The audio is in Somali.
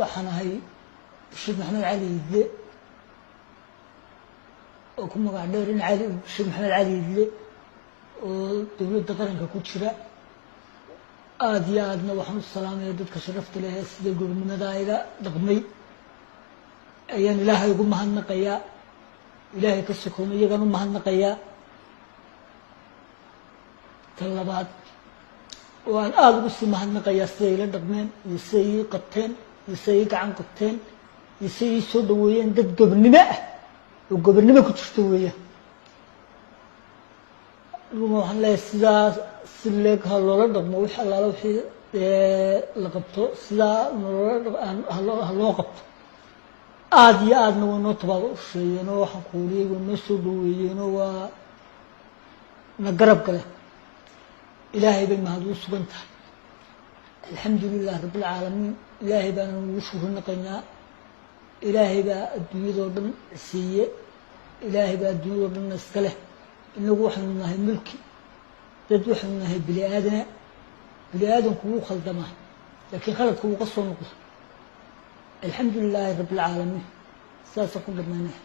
waxaan ahay Sheekh Maxamed Cali Idle oo ku magac dheer in Sheekh Maxamed Cali Idle oo dowladda qaranka ku jira aad iyo aadna waxaan u salaamayaa dadka sharafta leh sida gobonimada ayga dhaqmay ayaan Ilaahay ugu mahadnaqayaa Ilaahay ka sokoon iyagan u mahadnaqayaa talabaad waan aad ugu sii mahadnaqayaa sida ila dhaqmeen iyo sida ay qabteen iyo sida ay gacan qabteen iyo sida ay soo dhaweeyeen dad gobonimo ah oo gobonimo ku jirto weeyaan waxaan leeyahay sidaas si leeg ha loola dhaqmo wixii allaala wixii la qabto sidaa ha loo qabto aad iyo aadna waa noo tabaabusheeyeen oo waxaan kuuliyey waa noo soo dhaweeyeen oo waa na garab gale ilaahay bay mahad u sugan tahay alxamdulilah rabbilcaalamiin ilaahay baana ugu shukri naqaynaa ilaahay baa adduunyadoo dhan siiye ilaahay baa adduunyadoo dhanna iska leh inagu waxaynu nahay mulki dad waxaynu nahay bini aadana bini aadanku wuu khaldamaa laakiin khaladku wuu ka soo noqda alxamdu lilaahi rabbilcaalamiin saasa ku dhammaanaya